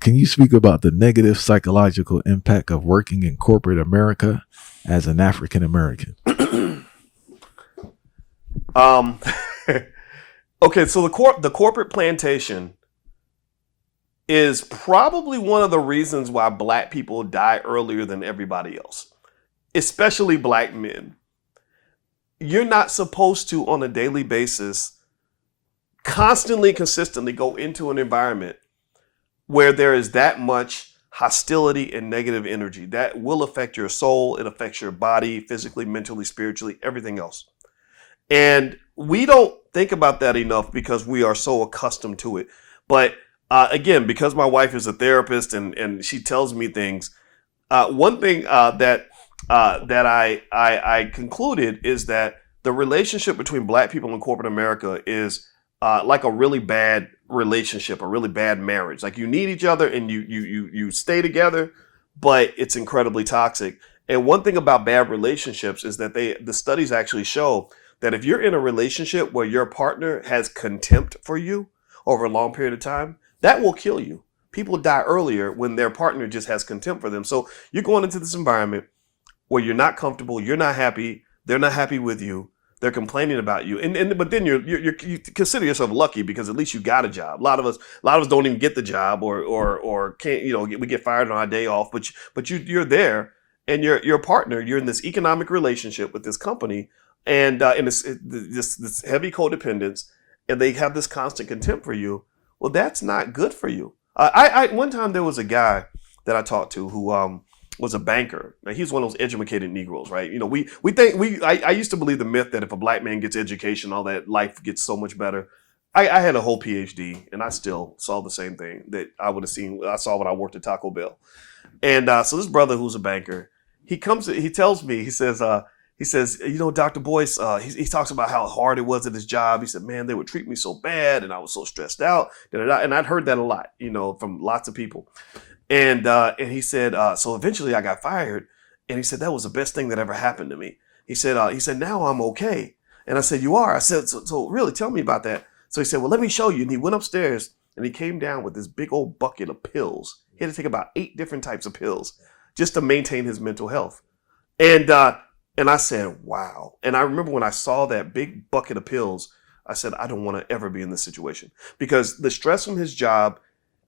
Can you speak about the negative psychological impact of working in corporate America as an African American? Okay, so the corporate plantation is probably one of the reasons why black people die earlier than everybody else, especially black men. You're not supposed to, on a daily basis, constantly, consistently go into an environment where there is that much hostility and negative energy. That will affect your soul. It affects your body, physically, mentally, spiritually, everything else. And we don't think about that enough because we are so accustomed to it. But again, because my wife is a therapist and she tells me things, one thing that I concluded is that the relationship between black people in corporate America is like a really bad relationship, a really bad marriage. Like you need each other and you stay together, but it's incredibly toxic. And one thing about bad relationships is that the studies actually show that if you're in a relationship where your partner has contempt for you over a long period of time, that will kill you. People die earlier when their partner just has contempt for them. So you're going into this environment where you're not comfortable, you're not happy, they're not happy with you, they're complaining about you, but then you consider yourself lucky because at least you got a job. A lot of us don't even get the job or can't, we get fired on our day off, but you're there and your partner, you're in this economic relationship with this company and in this heavy codependence, and they have this constant contempt for you. Well, that's not good for you. I one time there was a guy that I talked to who was a banker. Now, he's one of those educated Negroes, right? I used to believe the myth that if a black man gets education, all that life gets so much better. I had a whole PhD, and I still saw the same thing that I saw when I worked at Taco Bell. And so this brother who's a banker, he tells me, he says, Dr. Boyce, he talks about how hard it was at his job. He said, man, they would treat me so bad and I was so stressed out. And I'd heard that a lot, from lots of people. And he said, so eventually I got fired. And he said, that was the best thing that ever happened to me. He said, now I'm okay. And I said, you are? I said, so really tell me about that. So he said, well, let me show you. And he went upstairs and he came down with this big old bucket of pills. He had to take about 8 different types of pills just to maintain his mental health. And I said, wow. And I remember when I saw that big bucket of pills, I said, I don't want to ever be in this situation because the stress from his job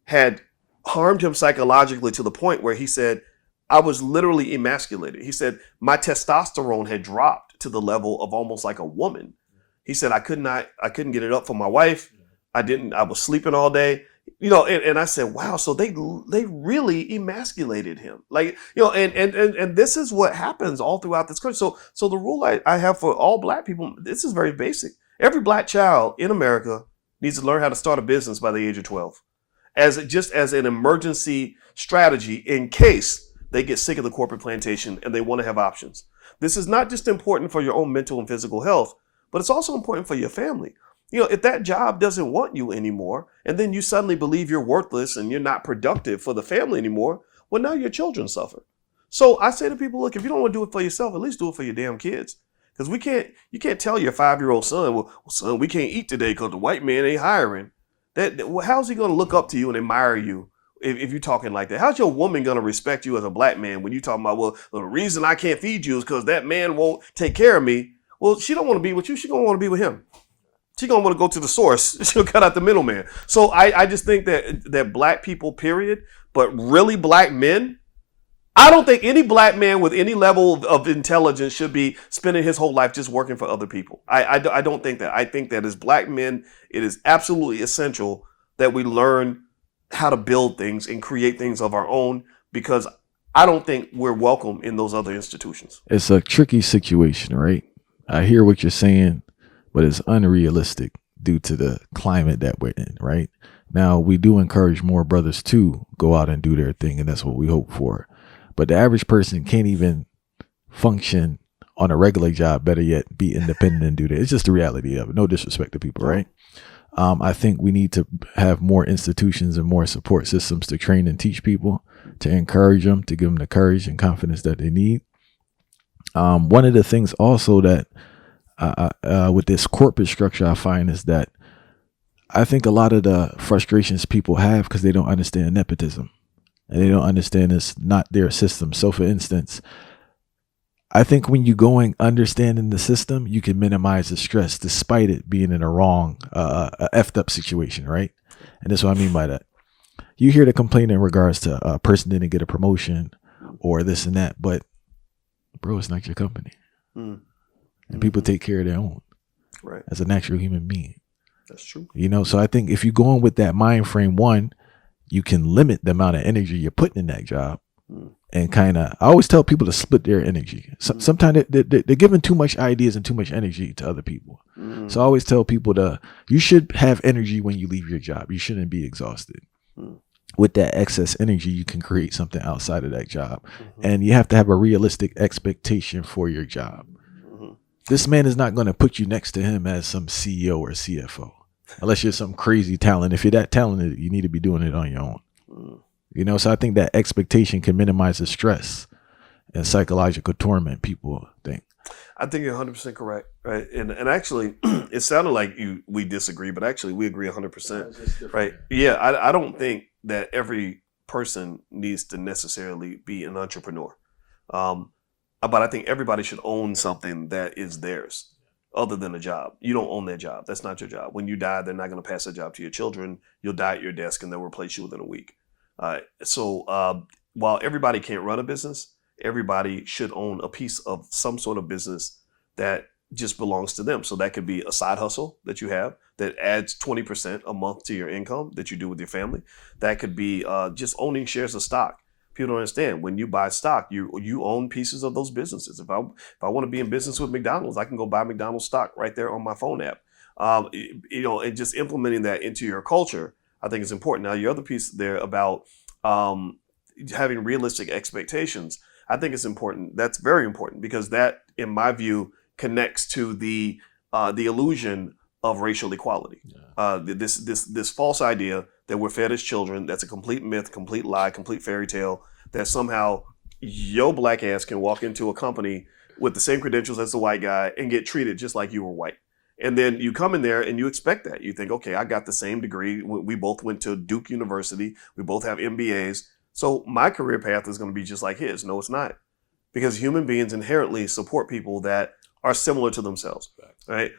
had harmed him psychologically to the point where he said, I was literally emasculated. He said, my testosterone had dropped to the level of almost like a woman. He said, I couldn't get it up for my wife. I was sleeping all day. And I said, wow, so they really emasculated him. Like, and this is what happens all throughout this country. So the rule I have for all black people, this is very basic. Every black child in America needs to learn how to start a business by the age of 12 as an emergency strategy in case they get sick of the corporate plantation and they want to have options. This is not just important for your own mental and physical health, but it's also important for your family. If that job doesn't want you anymore, and then you suddenly believe you're worthless and you're not productive for the family anymore, well, now your children suffer. So I say to people, look, if you don't want to do it for yourself, at least do it for your damn kids. Because you can't tell your 5-year-old son, well, son, we can't eat today because the white man ain't hiring. How's he going to look up to you and admire you if you're talking like that? How's your woman going to respect you as a black man when you're talking about, well, the reason I can't feed you is because that man won't take care of me? Well, she don't want to be with you. She going to want to be with him. She's going to want to go to the source. She'll cut out the middleman. So I just think that black people, period, but really black men, I don't think any black man with any level of intelligence should be spending his whole life just working for other people. I don't think that. I think that as black men, it is absolutely essential that we learn how to build things and create things of our own, because I don't think we're welcome in those other institutions. It's a tricky situation, right? I hear what you're saying, but it's unrealistic due to the climate that we're in, right? Now, we do encourage more brothers to go out and do their thing, and that's what we hope for. But the average person can't even function on a regular job, better yet, be independent and do that. It's just the reality of it. No disrespect to people, right? I think we need to have more institutions and more support systems to train and teach people, to encourage them, to give them the courage and confidence that they need. One of the things also that with this corporate structure I find is that I think a lot of the frustrations people have because they don't understand nepotism and they don't understand it's not their system. So, for instance, I think when you going understanding the system, you can minimize the stress despite it being in a wrong, effed up situation, right? And that's what I mean by that. You hear the complaint in regards to a person didn't get a promotion or this and that, but bro, it's not your company. And people take care of their own, right, as a natural human being. That's true. You know, so I think if you're going with that mind frame, one, you can limit the amount of energy you're putting in that job. And kind of, I always tell people to split their energy. Sometimes they're giving too much ideas and too much energy to other people. So I always tell people you should have energy when you leave your job. You shouldn't be exhausted. With that excess energy, you can create something outside of that job. And you have to have a realistic expectation for your job. This man is not going to put you next to him as some CEO or CFO, unless you're some crazy talent. If you're that talented, you need to be doing it on your own. You know, so I think that expectation can minimize the stress and psychological torment people think. I think you're 100% correct, right? And actually, it sounded like we disagree, but actually we agree 100%, right? Yeah, I don't think that every person needs to necessarily be an entrepreneur, but I think everybody should own something that is theirs, other than a job. You don't own that job. That's not your job. When you die, they're not going to pass that job to your children. You'll die at your desk, and they'll replace you within a week. So while everybody can't run a business, everybody should own a piece of some sort of business that just belongs to them. So that could be a side hustle that you have that adds 20% a month to your income that you do with your family. That could be just owning shares of stock. People don't understand, when you buy stock, you own pieces of those businesses. If I want to be in business with McDonald's, I can go buy McDonald's stock right there on my phone app. And just implementing that into your culture, I think is important. Now, your other piece there about having realistic expectations, I think it's important. That's very important, because that, in my view, connects to the illusion of racial equality. This false idea that we're fed as children, that's a complete myth, complete lie, complete fairy tale, that somehow your black ass can walk into a company with the same credentials as the white guy and get treated just like you were white. And then you come in there and you expect that. You think, okay, I got the same degree. We both went to Duke University. We both have MBAs. So my career path is going to be just like his. No, it's not. Because human beings inherently support people that are similar to themselves, right?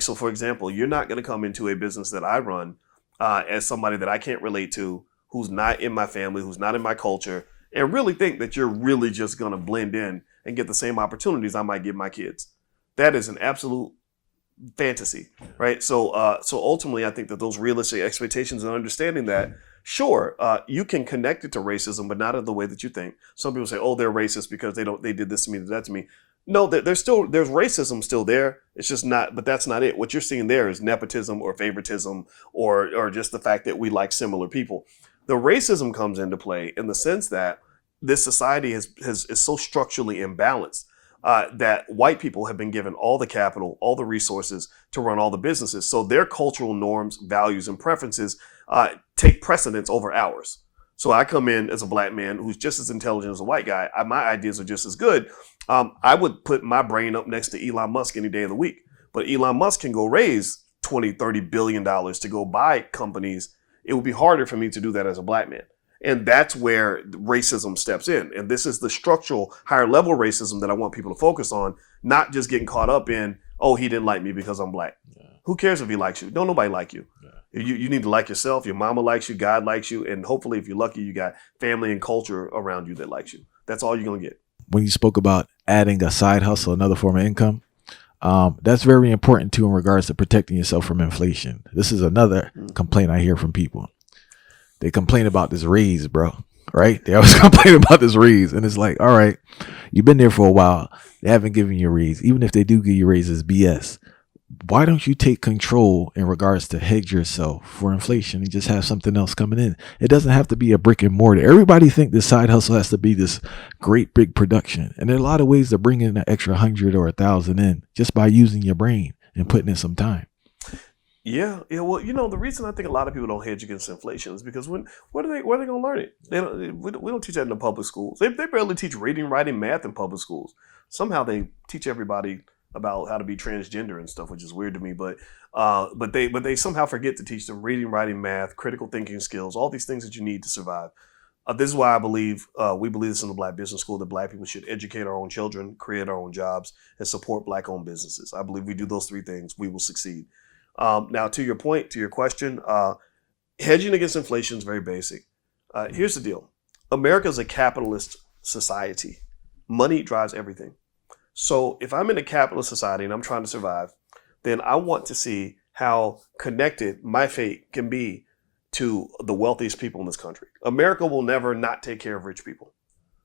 So for example, you're not going to come into a business that I run as somebody that I can't relate to, who's not in my family, who's not in my culture, and really think that you're really just going to blend in and get the same opportunities I might give my kids. That is an absolute fantasy, right? So ultimately, I think that those realistic expectations and understanding that, sure, you can connect it to racism, but not in the way that you think. Some people say, oh, they're racist because they did this to me, that to me. No, there's racism still there. It's just not, but that's not it. What you're seeing there is nepotism or favoritism or just the fact that we like similar people. The racism comes into play in the sense that this society is so structurally imbalanced that white people have been given all the capital, all the resources to run all the businesses. So their cultural norms, values, and preferences take precedence over ours. So I come in as a black man who's just as intelligent as a white guy. My ideas are just as good. I would put my brain up next to Elon Musk any day of the week. But Elon Musk can go raise $20-30 billion to go buy companies. It would be harder for me to do that as a black man. And that's where racism steps in. And this is the structural higher level racism that I want people to focus on, not just getting caught up in, oh, he didn't like me because I'm black. Yeah. Who cares if he likes you? Don't nobody like you. Yeah. You need to like yourself. Your mama likes you. God likes you. And hopefully, if you're lucky, you got family and culture around you that likes you. That's all you're going to get. When you spoke about adding a side hustle, another form of income, that's very important too in regards to protecting yourself from inflation. This is another complaint I hear from people. They complain about this raise, bro, right? They always complain about this raise. And it's like, all right, you've been there for a while. They haven't given you a raise. Even if they do give you raises, BS. Why don't you take control in regards to hedge yourself for inflation and just have something else coming in? It doesn't have to be a brick and mortar. Everybody think this side hustle has to be this great big production. And there are a lot of ways to bring in an extra 100 or 1,000 in just by using your brain and putting in some time. Yeah. Well, the reason I think a lot of people don't hedge against inflation is because where are they going to learn it? We don't teach that in the public schools. They barely teach reading, writing, math in public schools. Somehow they teach everybody about how to be transgender and stuff, which is weird to me. But But they somehow forget to teach them reading, writing, math, critical thinking skills, all these things that you need to survive. This is why I believe we believe this in the Black Business School, that Black people should educate our own children, create our own jobs, and support Black-owned businesses. I believe we do those three things, we will succeed. Now, to your point, to your question, hedging against inflation is very basic. Here's the deal. America is a capitalist society. Money drives everything. So if I'm in a capitalist society and I'm trying to survive, then I want to see how connected my fate can be to the wealthiest people in this country. America will never not take care of rich people.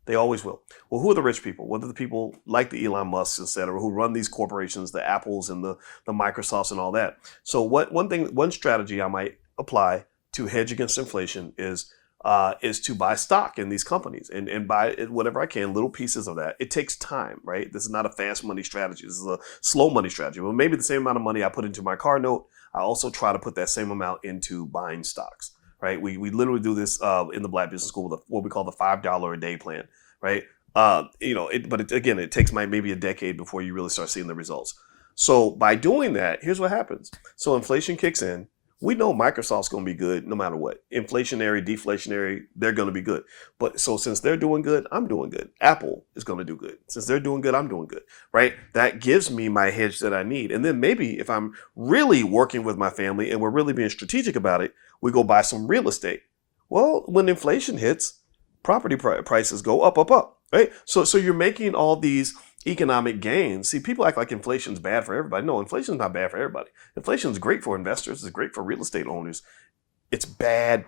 They always will. Well, who are the rich people? What are the people like the Elon Musks, et cetera, who run these corporations, the Apples and the Microsofts and all that? So one strategy I might apply to hedge against inflation is to buy stock in these companies and buy whatever I can, little pieces of that. It takes time, right? This is not a fast money strategy. This is a slow money strategy. Well, maybe the same amount of money I put into my car note, I also try to put that same amount into buying stocks, right? We literally do this in the Black Business School with what we call the $5 a day plan, right? Again, it takes maybe a decade before you really start seeing the results. So by doing that, here's what happens. So inflation kicks in. We know Microsoft's going to be good no matter what. Inflationary, deflationary, they're going to be good. But so since they're doing good, I'm doing good. Apple is going to do good. Since they're doing good, I'm doing good, right? That gives me my hedge that I need. And then maybe if I'm really working with my family and we're really being strategic about it, we go buy some real estate. Well, when inflation hits, property prices go up, right? So you're making all these economic gains. See, people act like inflation is bad for everybody. No, inflation is not bad for everybody. Inflation is great for investors. It's great for real estate owners. It's bad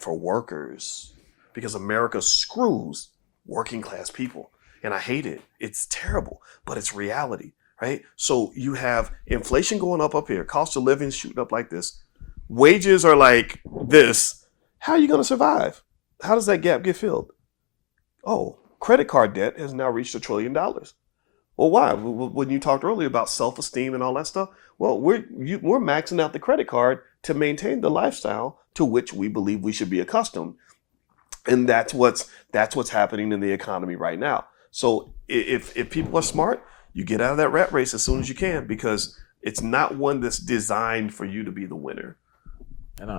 for workers because America screws working class people. And I hate it. It's terrible, but it's reality, right? So you have inflation going up here, cost of living shooting up like this. Wages are like this. How are you going to survive? How does that gap get filled? Oh, credit card debt has now reached $1 trillion. Well, why? When you talked earlier about self-esteem and all that stuff, well, we're maxing out the credit card to maintain the lifestyle to which we believe we should be accustomed, and that's what's happening in the economy right now. So if people are smart, you get out of that rat race as soon as you can, because it's not one that's designed for you to be the winner. And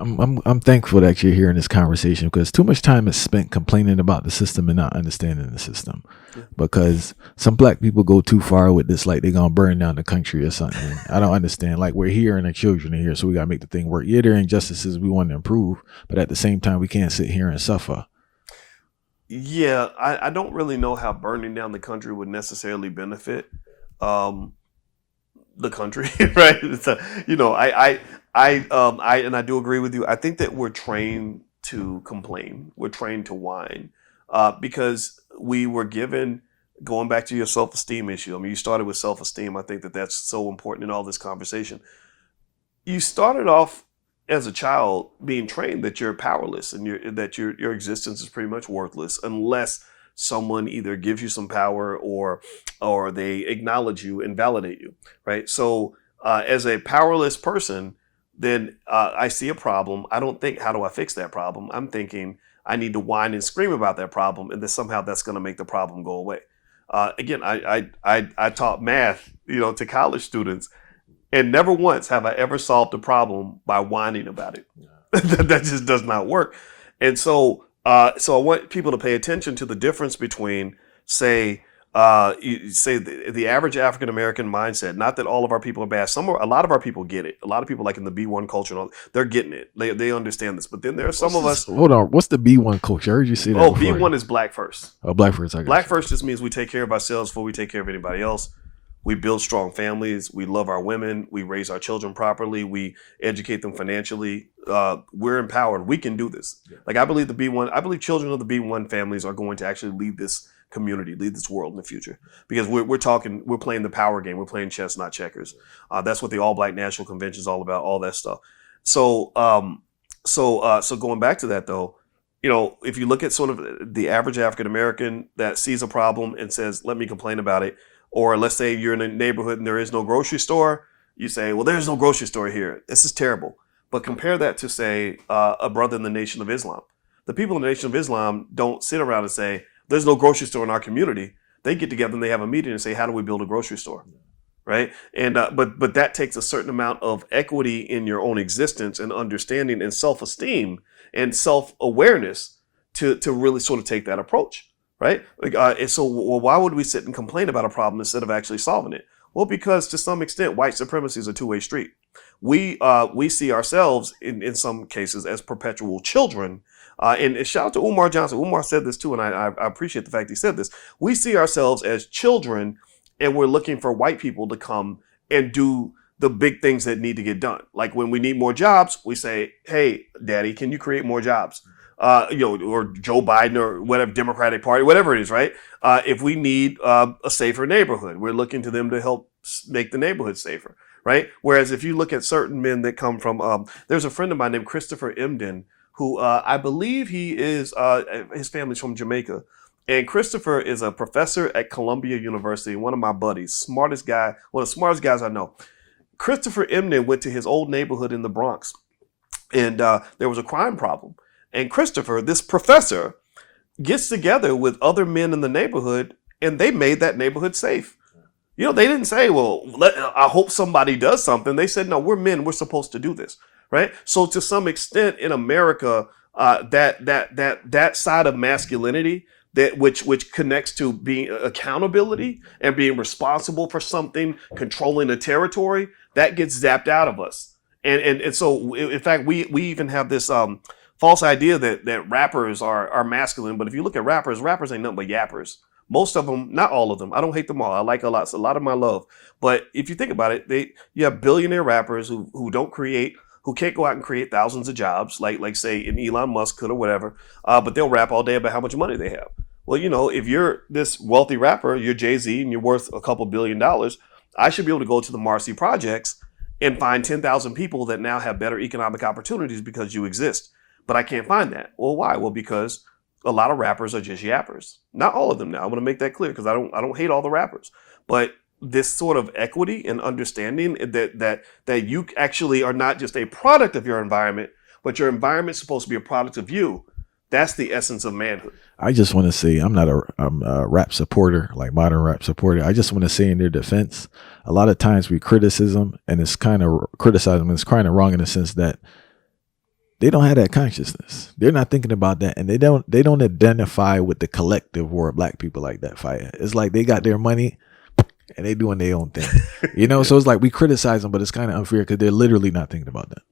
I'm thankful that you're here in this conversation, because too much time is spent complaining about the system and not understanding the system. Yeah. Because some Black people go too far with this, like they're gonna burn down the country or something. I don't understand. Like, we're here and our children are here, so we gotta make the thing work. Yeah, there are injustices we want to improve, but at the same time, we can't sit here and suffer. Yeah, I don't really know how burning down the country would necessarily benefit the country, right? So, I do agree with you. I think that we're trained to complain. We're trained to whine because we were given, going back to your self-esteem issue. I mean, you started with self-esteem. I think that that's so important in all this conversation. You started off as a child being trained that you're powerless and that your existence is pretty much worthless unless someone either gives you some power or they acknowledge you and validate you, right? So as a powerless person, then I see a problem. I don't think, how do I fix that problem? I'm thinking I need to whine and scream about that problem, and then somehow that's going to make the problem go away. Again, I taught math, to college students, and never once have I ever solved a problem by whining about it. That just does not work. And so I want people to pay attention to the difference between, say the average African American mindset. Not that all of our people are bad. A lot of our people get it. A lot of people, like in the B1 culture, and all, they're getting it. They understand this. But then there are some of us. Hold on. What's the B1 culture? I heard you say that. B1 is Black first. Oh, Black first. Black first just means we take care of ourselves before we take care of anybody else. We build strong families. We love our women. We raise our children properly. We educate them financially. We're empowered. We can do this. Yeah. Like, I believe children of the B1 families are going to actually lead this community, lead this world in the future, because we're playing the power game. We're playing chess, not checkers. That's what the All Black National Convention is all about. All that stuff. So going back to that though, if you look at sort of the average African American that sees a problem and says, "Let me complain about it," or let's say you're in a neighborhood and there is no grocery store, you say, "Well, there's no grocery store here. This is terrible." But compare that to, say, a brother in the Nation of Islam. The people in the Nation of Islam don't sit around and say, "There's no grocery store in our community." They get together and they have a meeting and say, "How do we build a grocery store?" right? And but that takes a certain amount of equity in your own existence and understanding and self-esteem and self-awareness to really sort of take that approach, right? Like, and so, well, why would we sit and complain about a problem instead of actually solving it? Well, because to some extent, white supremacy is a two-way street. We see ourselves in some cases as perpetual children. And shout out to Umar Johnson. Umar said this too, and I appreciate the fact he said this. We see ourselves as children, and we're looking for white people to come and do the big things that need to get done. Like when we need more jobs, we say, "Hey, Daddy, can you create more jobs?" Or Joe Biden or whatever Democratic Party, whatever it is, right? If we need a safer neighborhood, we're looking to them to help make the neighborhood safer, right? Whereas if you look at certain men that come from, there's a friend of mine named Christopher Emden, who I believe he is, his family's from Jamaica. And Christopher is a professor at Columbia University, one of my buddies, smartest guy, one of the smartest guys I know. Christopher Emden went to his old neighborhood in the Bronx, and there was a crime problem. And Christopher, this professor, gets together with other men in the neighborhood, and they made that neighborhood safe. They didn't say, well, I hope somebody does something. They said, no, we're men. We're supposed to do this, right? So to some extent in America, that side of masculinity, that which connects to being accountability and being responsible for something, controlling a territory, that gets zapped out of us. And so, in fact, we even have this false idea that rappers are masculine. But if you look at rappers ain't nothing but yappers. Most of them, not all of them. I don't hate them all. I like a lot of them I love. But if you think about it, you have billionaire rappers who don't create, who can't go out and create thousands of jobs, like say an Elon Musk could or whatever. But they'll rap all day about how much money they have. Well, if you're this wealthy rapper, you're Jay-Z and you're worth a couple $1 billion, I should be able to go to the Marcy Projects and find 10,000 people that now have better economic opportunities because you exist. But I can't find that. Well, why? Well, because a lot of rappers are just yappers. Not all of them now. I want to make that clear because I don't hate all the rappers. But this sort of equity and understanding that you actually are not just a product of your environment, but your environment's supposed to be a product of you. That's the essence of manhood. I just want to say I'm a rap supporter, like modern rap supporter. I just want to say in their defense, a lot of times we criticize and it's kind of wrong in the sense that they don't have that consciousness. They're not thinking about that, and they don't identify with the collective war of black people like that. Fire. It's like they got their money and they doing their own thing. So it's like we criticize them, but it's kind of unfair because they're literally not thinking about that.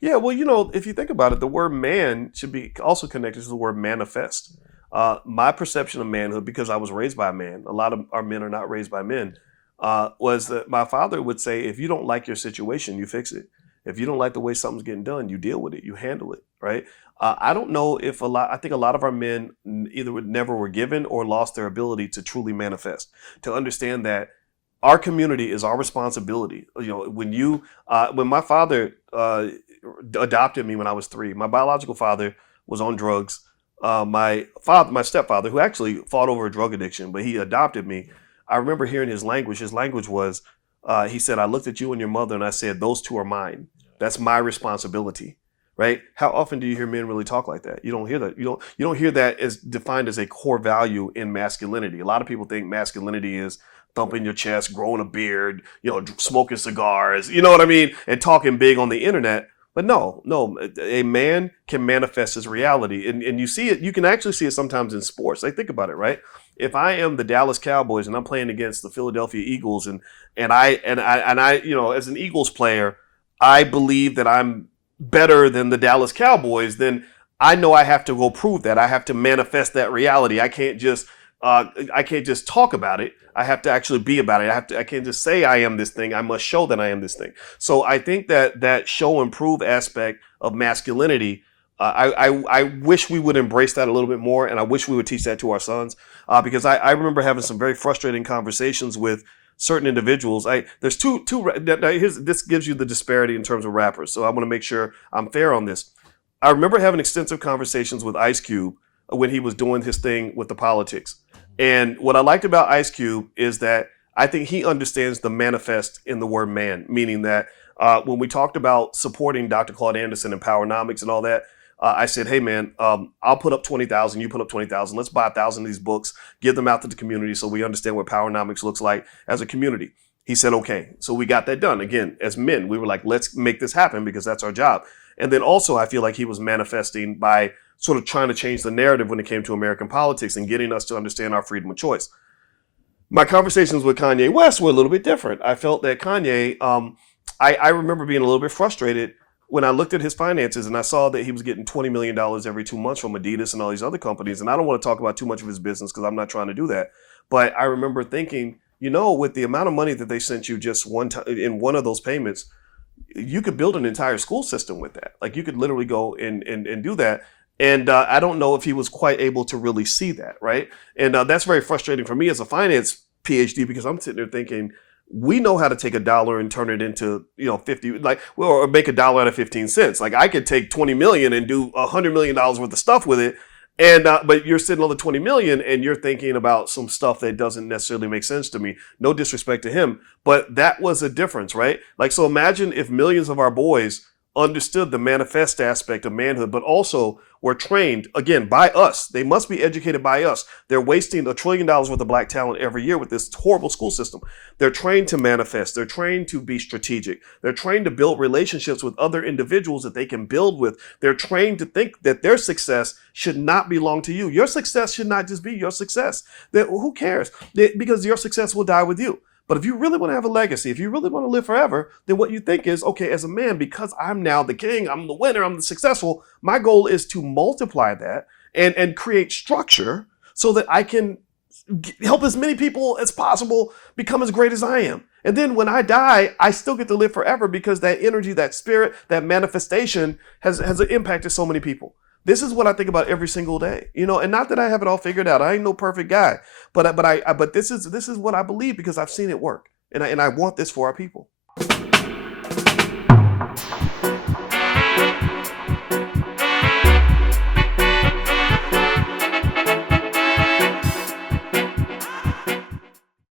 Yeah, well, if you think about it, the word man should be also connected to the word manifest. My perception of manhood, because I was raised by a man, a lot of our men are not raised by men, was that my father would say, if you don't like your situation, you fix it. If you don't like the way something's getting done, you deal with it, you handle it, right? I don't know if I think a lot of our men either never were given or lost their ability to truly manifest, to understand that our community is our responsibility. When my father adopted me when I was 3, my biological father was on drugs. My stepfather, who actually fought over a drug addiction, but he adopted me. I remember hearing his language. His language was, he said, I looked at you and your mother and I said, those two are mine. That's my responsibility, right? How often do you hear men really talk like that? You don't hear that. You don't hear that as defined as a core value in masculinity. A lot of people think masculinity is thumping your chest, growing a beard, smoking cigars, you know what I mean? And talking big on the internet. But no, a man can manifest his reality. And you see it, you can actually see it sometimes in sports. Like, think about it, right? If I am the Dallas Cowboys and I'm playing against the Philadelphia Eagles and I as an Eagles player, I believe that I'm better than the Dallas Cowboys, then I know I have to go prove that. I have to manifest that reality. I can't just talk about it. I have to actually be about it. I can't just say I am this thing. I must show that I am this thing. So I think that show and prove aspect of masculinity, I wish we would embrace that a little bit more, and I wish we would teach that to our sons, because I remember having some very frustrating conversations with certain individuals. There's two. This gives you the disparity in terms of rappers. So I want to make sure I'm fair on this. I remember having extensive conversations with Ice Cube when he was doing his thing with the politics. And what I liked about Ice Cube is that I think he understands the manifest in the word man, meaning that when we talked about supporting Dr. Claude Anderson and Powernomics and all that, I said, hey, man, I'll put up 20,000. You put up 20,000. Let's buy 1,000 of these books, give them out to the community so we understand what Powernomics looks like as a community. He said, okay. So we got that done. Again, as men, we were like, let's make this happen because that's our job. And then also, I feel like he was manifesting by sort of trying to change the narrative when it came to American politics and getting us to understand our freedom of choice. My conversations with Kanye West were a little bit different. I felt that Kanye, I remember being a little bit frustrated when I looked at his finances and I saw that he was getting $20 million every 2 months from Adidas and all these other companies. And I don't want to talk about too much of his business because I'm not trying to do that. But I remember thinking, with the amount of money that they sent you just one time in one of those payments, you could build an entire school system with that. Like you could literally go and do that. And I don't know if he was quite able to really see that, right? And that's very frustrating for me as a finance PhD because I'm sitting there thinking, we know how to take $1 and turn it into 50, or make $1 out of 15 cents. Like I could take 20 million and do $100 million worth of stuff with it. And but you're sitting on the 20 million and you're thinking about some stuff that doesn't necessarily make sense to me. No disrespect to him, but that was a difference, right? Like, so imagine if millions of our boys understood the manifest aspect of manhood, but also were trained, again, by us. They must be educated by us. They're wasting $1 trillion worth of black talent every year with this horrible school system. They're trained to manifest. They're trained to be strategic. They're trained to build relationships with other individuals that they can build with. They're trained to think that their success should not belong to you. Your success should not just be your success. Who cares? Because your success will die with you. But if you really want to have a legacy, if you really want to live forever, then what you think is, okay, as a man, because I'm now the king, I'm the winner, I'm the successful, my goal is to multiply that and create structure so that I can help as many people as possible become as great as I am. And then when I die, I still get to live forever because that energy, that spirit, that manifestation has impacted so many people. This is what I think about every single day, and not that I have it all figured out. I ain't no perfect guy, but this is what I believe because I've seen it work, and I want this for our people.